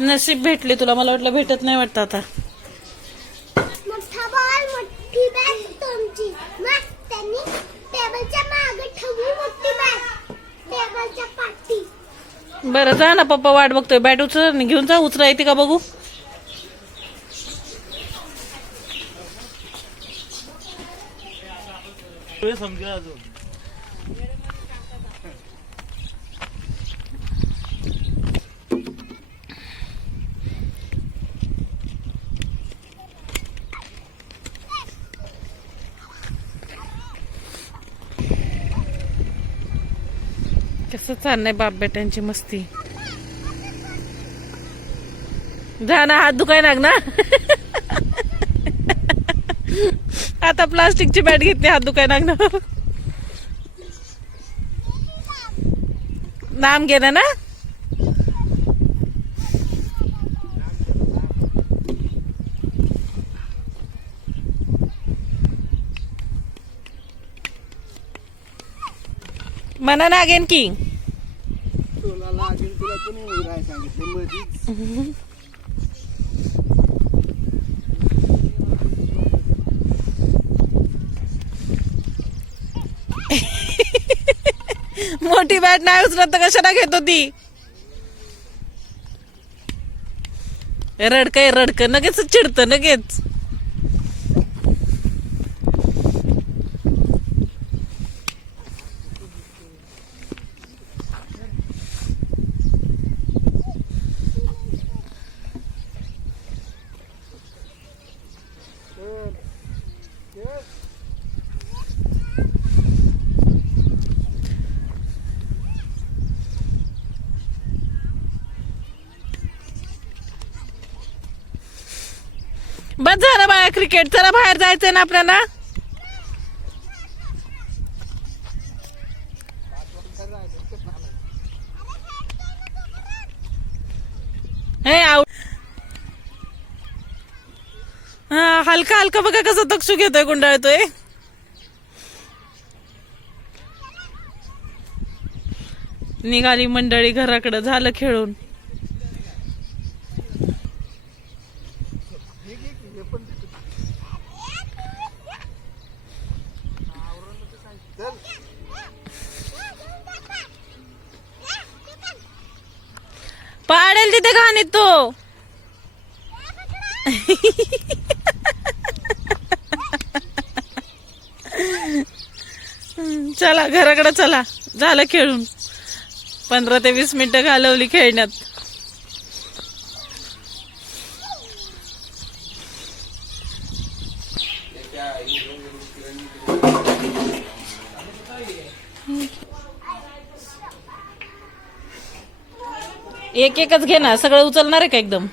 नशीब भेटली तुला मला वाटलं भेटत नाही वाटतं आता. बरं जा ना पप्पा वाट बघतोय. बॅट उचल आणि घेऊन जा उचला येते का बघू? समजा कसं चाललंय बाप बेट्यांची मस्ती. जा ना हात दुखाय लाग ना. आता प्लास्टिकची बॅट घेतली हात दुखाय लागणार नाम गेलं ना. म्हणा नागेन की. तुला लागेल तुला कोणी राय सांगितलं? मधीच. मोठी बॅट नाही उचलत तर कशाला घेत होती? रडकय रडक लगेच चिडत लगेच. बस झालं बाया क्रिकेट चला बाहेर जायचंय ना आपल्याला. हे आऊ हा हलका हलका बघा कसं तक्षू घेतोय गुंडाळतोय. निघाली मंडळी घराकडे झालं खेळून. पाडेल तिथे घाण तो चला घराकडे चला. झालं खेळून. पंधरा ते वीस मिनिटं घालवली खेळण्यात. एक एकच घे ना. सगळं उचलणार आहे का एकदम?